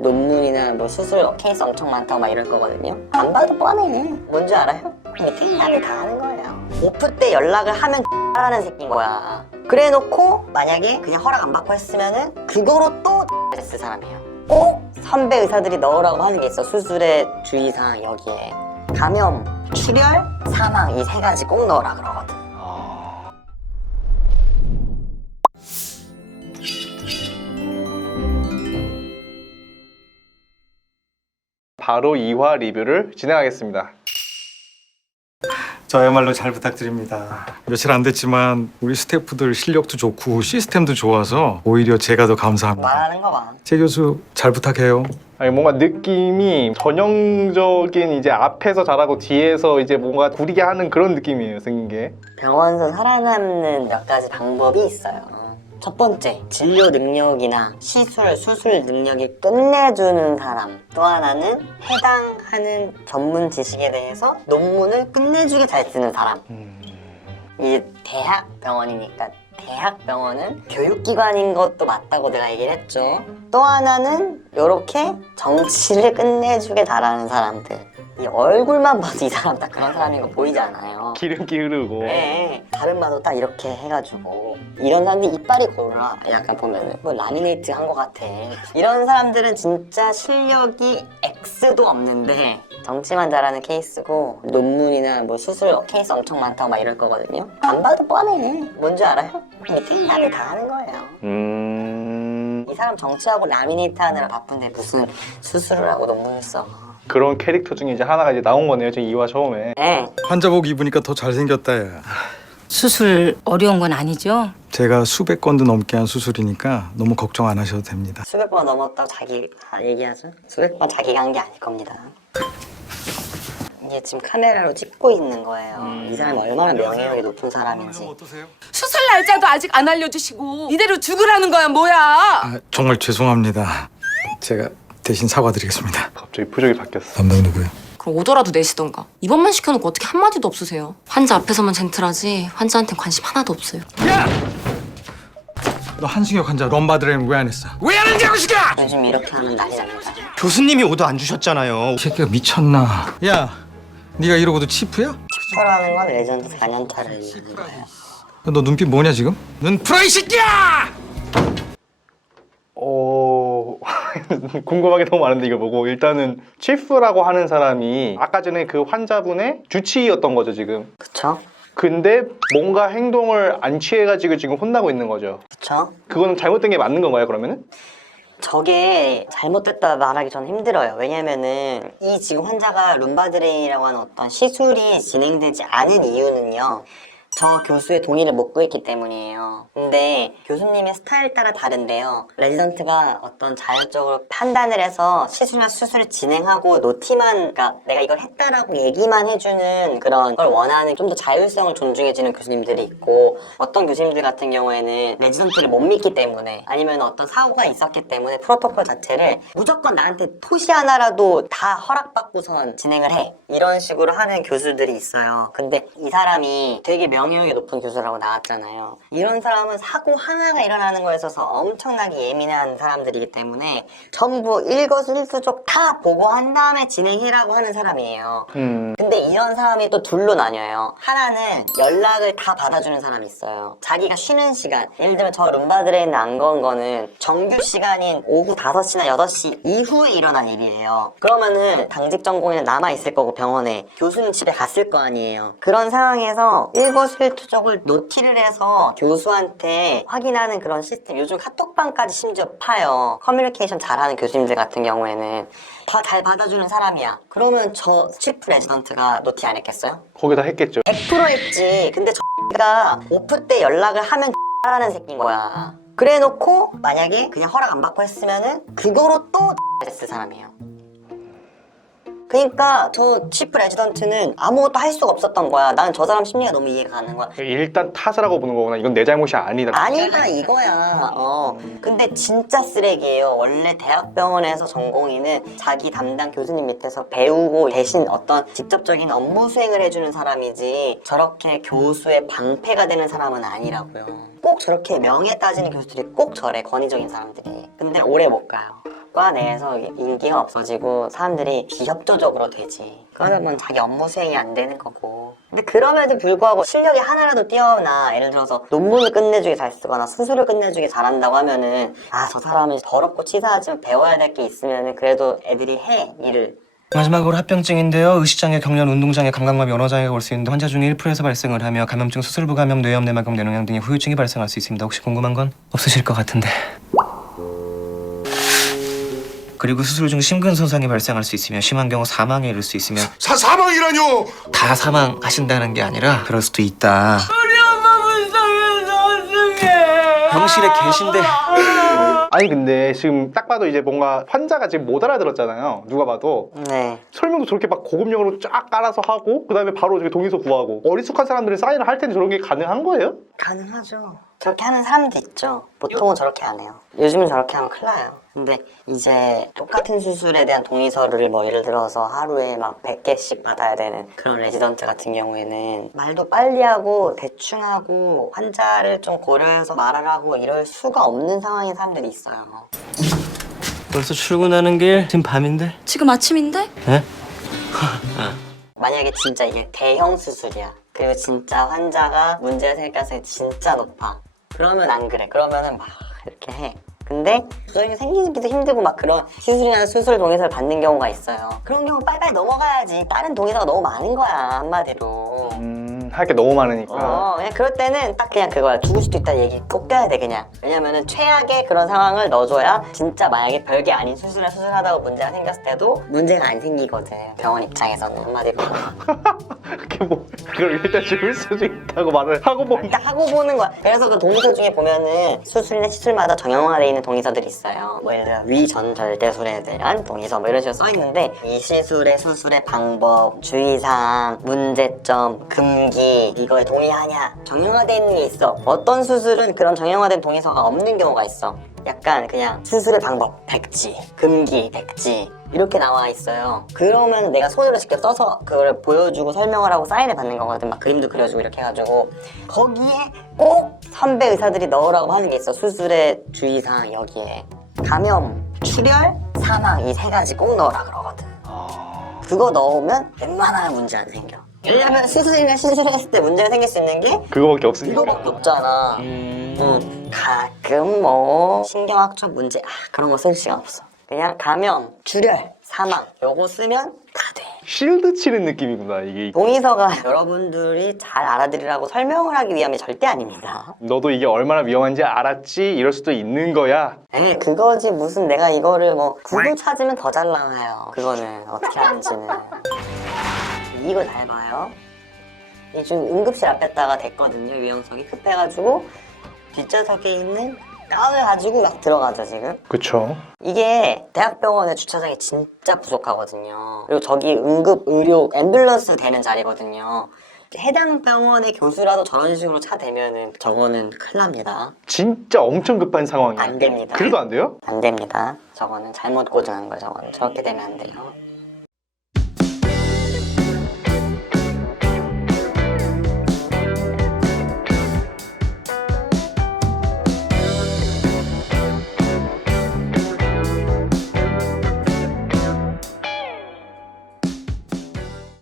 논문이나 뭐 수술 케이스 엄청 많다고 막 이럴 거거든요. 안 봐도 뻔해. 뭔지 알아요? 밑에 사람이 다 하는 거예요. 오프 때 연락을 하면 라는 새끼인 거야. 그래 놓고 만약에 그냥 허락 안 받고 했으면은 그거로 또 쓸 사람이에요. 꼭 선배 의사들이 넣으라고 하는 게 있어. 수술의 주의사항 여기에 감염, 출혈, 사망 이 세 가지 꼭 넣으라 그러거든. 바로 2화 리뷰를 진행하겠습니다. 저야말로 잘 부탁드립니다. 며칠 안 됐지만 우리 스태프들 실력도 좋고 시스템도 좋아서 오히려 제가 더 감사합니다. 말하는 거 봐. 제 교수 잘 부탁해요. 아니 뭔가 느낌이 전형적인 이제 앞에서 잘하고 뒤에서 이제 뭔가 구리게 하는 그런 느낌이에요, 생긴 게. 병원에서 살아남는 몇 가지 방법이 있어요. 첫 번째, 진료 능력이나 시술, 수술 능력이 끝내주는 사람. 또 하나는 해당하는 전문 지식에 대해서 논문을 끝내주게 잘 쓰는 사람. 이게 대학병원이니까 대학병원은 교육기관인 것도 맞다고 내가 얘기를 했죠. 또 하나는 이렇게 정치를 끝내주게 잘하는 사람들. 이 얼굴만 봐도 이 사람 딱 그런 사람인 거 보이지 않아요? 기름기 흐르고. 네, 다른 봐도 딱 이렇게 해가지고 이런 사람들이 이빨이 고라 약간 보면은 뭐 라미네이트 한 것 같아. 이런 사람들은 진짜 실력이 X도 없는데 정치만 잘하는 케이스고 논문이나 뭐 수술 케이스 엄청 많다고 막 이럴 거거든요. 안 봐도 뻔해. 뭔지 알아요? 밑에 사람이 다 하는 거예요. 이 사람 정치하고 라미네이트 하느라 바쁜데 무슨 수술을 하고 논문을 써. 그런 캐릭터 중에 이제 하나가 이제 나온 거네요, 지금 2화 처음에. 네. 환자복 입으니까 더 잘생겼다 야. 수술 어려운 건 아니죠? 제가 수백 건도 넘게 한 수술이니까 너무 걱정 안 하셔도 됩니다. 수백 번 넘었다고 자기가 얘기하죠? 수백 번 자기가 한 게 아닐 겁니다. 이게 지금 카메라로 찍고 있는 거예요. 이 사람이 얼마나 명예욕이 높은 사람인지. 어떠세요? 수술 날짜도 아직 안 알려주시고 이대로 죽으라는 거야 뭐야? 아, 정말 죄송합니다. 제가 대신 사과드리겠습니다. 갑자기 표정이 바뀌었어. 담당 누구요? 그럼 오더라도 내시던가. 입원만 시켜놓고 어떻게 한마디도 없으세요? 환자 앞에서만 젠틀하지 환자한텐 관심 하나도 없어요. 야! 너 한승혁 환자 럼바드레인 왜 안 했어? 왜 안 했냐고 시까! 요즘 이렇게 하면 난리 납니다. 교수님이 오더 안 주셨잖아요. 이 새끼가 미쳤나? 야, 네가 이러고도 치프야? 치프라는 건 레전드 4년차를 의미하는 거예요. 너 눈빛 뭐냐 지금? 눈 풀어 이 새끼야! 궁금한 게 너무 많은데 이거 보고 일단은 치프라고 하는 사람이 아까 전에 그 환자분의 주치의였던 거죠, 지금. 그쵸? 근데 뭔가 행동을 안 취해가지고 지금 혼나고 있는 거죠. 그쵸? 그거는 잘못된 게 맞는 건가요, 그러면은? 저게 잘못됐다 말하기 전 힘들어요. 왜냐면은 이 지금 환자가 룸바드레인이라고 하는 어떤 시술이 진행되지 않은 이유는요. 저 교수의 동의를 못 구했기 때문이에요. 근데 교수님의 스타일 따라 다른데요. 레지던트가 어떤 자율적으로 판단을 해서 시술이나 수술을 진행하고 노티만, 그러니까 내가 이걸 했다라고 얘기만 해주는 그런 걸 원하는 좀 더 자율성을 존중해주는 교수님들이 있고, 어떤 교수님들 같은 경우에는 레지던트를 못 믿기 때문에 아니면 어떤 사고가 있었기 때문에 프로토콜 자체를 무조건 나한테 토시 하나라도 다 허락받고선 진행을 해. 이런 식으로 하는 교수들이 있어요. 근데 이 사람이 되게 명예욕이 높은 교수라고 나왔잖아요. 이런 사람은 사고 하나가 일어나는 거에 있어서 엄청나게 예민한 사람들이기 때문에 전부 일거수일투족 다 보고한 다음에 진행해라고 하는 사람이에요. 근데 이런 사람이 또 둘로 나뉘어요. 하나는 연락을 다 받아주는 사람이 있어요. 자기가 쉬는 시간, 예를 들면 저 룸바드레인 안 건 거는 정규 시간인 오후 5시나 8시 이후에 일어난 일이에요. 그러면은 당직 전공의는 남아있을 거고 병원에 교수는 집에 갔을 거 아니에요. 그런 상황에서 일거수일투족을 노티를 해서 교수한테 확인하는 그런 시스템, 요즘 카톡방까지 심지어 파요. 커뮤니케이션 잘하는 교수님들 같은 경우에는 다 잘 받아주는 사람이야. 그러면 저 치프 레지던트가 노티 안 했겠어요? 거기다 했겠죠. 100% 했지. 근데 가 오프 때 연락을 하면 라는 새끼인 거야. 그래 놓고 만약에 그냥 허락 안 받고 했으면은 그거로 또 쓸 사람이에요. 그러니까 저 치프 레지던트는 아무것도 할 수가 없었던 거야. 나는 저 사람 심리가 너무 이해가 가는 거야. 일단 탓을 하고 보는 거구나. 이건 내 잘못이 아니다. 아니다 이거야. 근데 진짜 쓰레기예요. 원래 대학병원에서 전공의는 자기 담당 교수님 밑에서 배우고 대신 어떤 직접적인 업무 수행을 해주는 사람이지 저렇게 교수의 방패가 되는 사람은 아니라고요. 꼭 저렇게 명예 따지는 교수들이 꼭 저래, 권위적인 사람들이. 근데 오래 못 가요. 과 내에서 인기가 없어지고 사람들이 비협조적으로 되지. 그러다 보면 자기 업무 수행이 안 되는 거고. 근데 그럼에도 불구하고 실력이 하나라도 뛰어나, 예를 들어서 논문을 끝내주게 잘 쓰거나 수술을 끝내주게 잘한다고 하면은 아, 저 사람이 더럽고 치사하지만 배워야 될 게 있으면은 그래도 애들이 해, 일을. 마지막으로 합병증인데요. 의식장애, 경련, 운동장애, 감각마비, 언어장애가 올 수 있는데 환자 중에 1%에서 발생을 하며 감염증, 수술부 감염, 뇌염, 내막염, 뇌농양 등의 후유증이 발생할 수 있습니다. 혹시 궁금한 건 없으실 것 같은데. 그리고 수술 중 심근 손상이 발생할 수 있으며 심한 경우 사망에 이를 수 있으며 사망이라뇨? 다 사망하신다는 게 아니라 그럴 수도 있다. 병실에 계신데 아니 근데 지금 딱 봐도 이제 뭔가 환자가 지금 못 알아들었잖아요. 누가 봐도. 네. 설명도 저렇게 막 고급형으로 쫙 깔아서 하고 그 다음에 바로 저기 동의서 구하고 어리숙한 사람들이 사인을 할 텐데 저런 게 가능한 거예요? 가능하죠. 저렇게 하는 사람도 있죠. 보통은 저렇게 안 해요. 요즘은 저렇게 하면 큰일 나요. 근데 이제 똑같은 수술에 대한 동의서를 뭐 예를 들어서 하루에 막 100개씩 받아야 되는 그런 레지던트 같은 경우에는 말도 빨리 하고 대충 하고 환자를 좀 고려해서 말을 하고 이럴 수가 없는 상황인 사람들이 있어요. 벌써 출근하는 길 지금 밤인데? 지금 아침인데? 네? 만약에 진짜 이게 대형 수술이야. 그리고 진짜 환자가 문제가 생길 가능성이 진짜 높아. 그러면 안 그래. 그러면은 막 이렇게 해. 근데 수술이 생기기도 힘들고 막 그런 수술이나 수술 동의서를 받는 경우가 있어요. 그런 경우 빨리빨리 넘어가야지. 다른 동의서가 너무 많은 거야, 한마디로. 할 게 너무 많으니까. 그냥 그럴 때는 딱 그냥 그거야. 죽을 수도 있다는 얘기 꼭 껴야 돼, 그냥. 왜냐면은 최악의 그런 상황을 넣어줘야 진짜 만약에 별게 아닌 수술을 수술하다가 문제가 생겼을 때도 문제가 안 생기거든. 병원 입장에서는 한마디로. 그게 뭐 그걸 일단 죽을 수도 있다고 말을 하고 보면 딱 하고 보는 거야. 그래서 그 동의서 중에 보면은 수술이나 시술마다 정형화되어 있는 동의서들이 있어요. 뭐 예를 들어 위전절대술에 대한 동의서 뭐 이런 식으로 써 있는데 이 시술의 수술의 방법, 주의사항, 문제점, 금기 이거에 동의하냐 정형화되어 있는 게 있어. 어떤 수술은 그런 정형화된 동의서가 없는 경우가 있어. 약간 그냥 수술의 방법 백지, 금기 백지 이렇게 나와 있어요. 그러면 내가 손으로 직접 써서 그걸 보여주고 설명을 하고 사인을 받는 거거든. 막 그림도 그려주고 이렇게 해가지고 거기에 꼭 선배 의사들이 넣으라고 하는 게 있어. 수술의 주의사항 여기에 감염, 출혈, 사망 이 세 가지 꼭 넣으라 그러거든. 그거 넣으면 웬만하면 문제 안 생겨. 왜냐면 수술이나 시술했을 때 문제가 생길 수 있는 게 그거밖에 없으니까. 이거밖에 없잖아. 가끔 뭐 신경학적 문제 그런 거 쓸 시간 없어. 그냥 감염, 출혈, 사망 요거 쓰면 다 돼. 실드 치는 느낌이구나 이게. 동의서가 여러분들이 잘 알아들으라고 설명을 하기 위함이 절대 아닙니다. 너도 이게 얼마나 위험한지 알았지? 이럴 수도 있는 거야. 그거지 무슨 내가 이거를 뭐 구글 찾으면 더 잘 나와요. 그거는 어떻게 하는지는. 이거 잘 봐요. 이 지금 응급실 앞에다가 댔거든요. 유영석이 급해가지고 뒷좌석에 있는 가운을 가지고 막 들어가죠 지금. 그쵸. 이게 대학병원의 주차장이 진짜 부족하거든요. 그리고 저기 응급 의료 앰뷸런스 되는 자리거든요. 해당 병원의 교수라도 저런 식으로 차 대면은 저거는 큰일 납니다. 진짜 엄청 급한 상황이야. 안 됩니다. 그래도 안 돼요? 안 됩니다. 저거는 잘못 고정한 거예요. 저거는 저렇게 되면 안 돼요.